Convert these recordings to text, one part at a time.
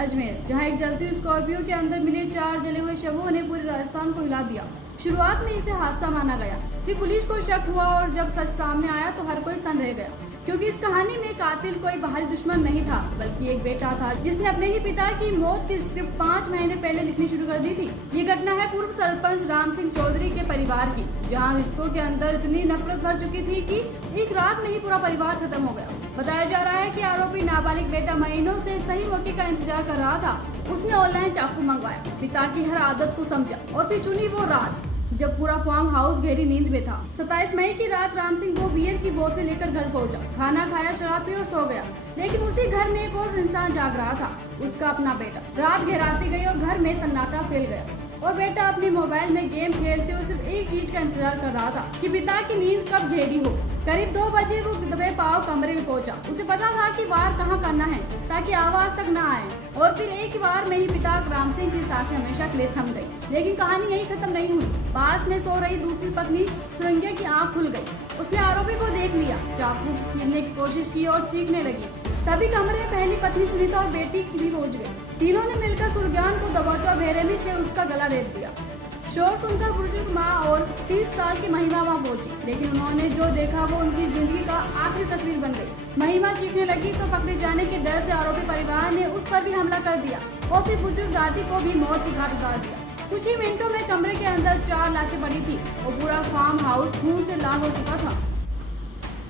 अजमेर, जहां एक जलती स्कॉर्पियो के अंदर मिले 4 जले हुए शवों ने पूरे राजस्थान को हिला दिया। शुरुआत में इसे हादसा माना गया, फिर पुलिस को शक हुआ और जब सच सामने आया तो हर कोई स्तन रह गया, क्योंकि इस कहानी में कातिल कोई बाहरी दुश्मन नहीं था बल्कि एक बेटा था जिसने अपने ही पिता की मौत की स्क्रिप्ट 5 महीने पहले लिखनी शुरू कर दी थी। ये घटना है पूर्व सरपंच राम सिंह चौधरी के परिवार की, जहां रिश्तों के अंदर इतनी नफरत भर चुकी थी कि एक रात में ही पूरा परिवार खत्म हो गया। बताया जा रहा है कि आरोपी नाबालिग बेटा महीनों से सही मौके का इंतजार कर रहा था। उसने ऑनलाइन चाकू मंगवाया, पिता की हर आदत को समझा और फिर चुनी वो रात जब पूरा फार्म हाउस गहरी नींद में था। 27 मई की रात राम सिंह 2 बियर की बोतल लेकर घर पहुंचा, खाना खाया, शराब पी और सो गया। लेकिन उसी घर में एक और इंसान जाग रहा था, उसका अपना बेटा। रात गहराती गई और घर में सन्नाटा फैल गया और बेटा अपने मोबाइल में गेम खेलते हुए सिर्फ एक चीज का इंतजार कर रहा था कि पिता की नींद कब गहरी हो। करीब 2 बजे वो दबे पाँव कमरे में पहुंचा। उसे पता था कि वार कहाँ करना है ताकि आवाज तक न आए, और फिर एक बार में ही पिता राम सिंह की सांसें हमेशा के लिए थम गई। लेकिन कहानी यही खत्म नहीं हुई। पास में सो रही दूसरी पत्नी सुरंगिया की आंख खुल गई। उसने आरोपी को देख लिया, चाकू छीनने की कोशिश की और चीखने लगी। तभी कमरे में पहली पत्नी सुनीता और बेटी भी पहुंच गई। तीनों ने मिलकर सुरग्यान को दबोचा, बेरहमी से उसका गला रेत दिया। शोर सुनकर बुजुर्ग माँ और 30 साल की महिमा वहाँ पहुंची, लेकिन उन्होंने जो देखा वो उनकी जिंदगी का आखिरी तस्वीर बन गई। महिमा चीखने लगी तो पकड़े जाने के डर से आरोपी परिवार ने उस पर भी हमला कर दिया और फिर बुजुर्ग दादी को भी मौत की घाट उतार दिया। कुछ ही मिनटों में कमरे के अंदर 4 लाशें पड़ी थी और पूरा फार्म हाउस खून से लाल हो चुका था।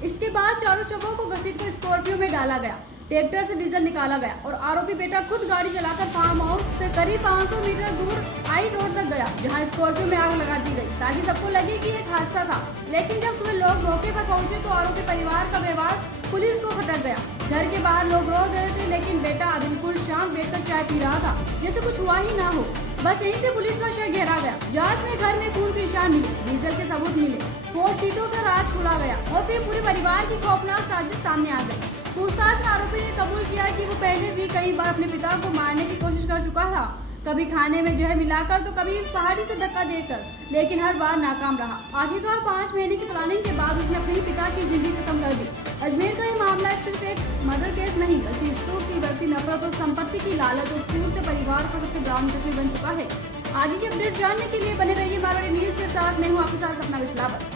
इसके बाद चारों शवों को घसीटकर स्कॉर्पियो में डाला गया, ट्रैक्टर से डीजल निकाला गया और आरोपी बेटा खुद गाड़ी चलाकर फार्म हाउस से करीब 500 मीटर दूर आई रोड तक गया, जहां स्कॉर्पियो में आग लगा दी गई ताकि सबको लगे कि एक हादसा था। लेकिन जब सुबह लोग मौके पर पहुंचे तो आरोपी परिवार का व्यवहार पुलिस को खटक गया। घर के बाहर लोग रो रहे थे, लेकिन बेटा बिल्कुल शांत बैठकर चाय पी रहा था, जैसे कुछ हुआ ही ना हो। बस यहीं से पुलिस का शक गहरा गया। जांच में घर में खून के निशान मिले, डीजल के सबूत मिले, 4 सीटों का राज खुला गया और फिर पूरे परिवार की खौफनाक साजिश सामने आ गई। पूछताछ में आरोपी ने कबूल किया कि वो पहले भी कई बार अपने पिता को मारने की कोशिश कर चुका था, कभी खाने में जहर मिलाकर तो कभी पहाड़ी से धक्का देकर, लेकिन हर बार नाकाम रहा। आखिरकार 5 महीने की प्लानिंग के बाद उसने अपने ही पिता की जिंदगी खत्म कर दी। अजमेर का ये मामला सिर्फ एक मर्डर केस नहीं बल्कि रिश्तों की बढ़ती नफरत और संपत्ति की लालच और पूरे परिवार का सबसे डरावनी तस्वीर बन चुका है। आगे की अपडेट जानने के लिए बने रहिए मारवाड़ी न्यूज के साथ। मैं हूँ आपके साथ सपना बिस्लावत।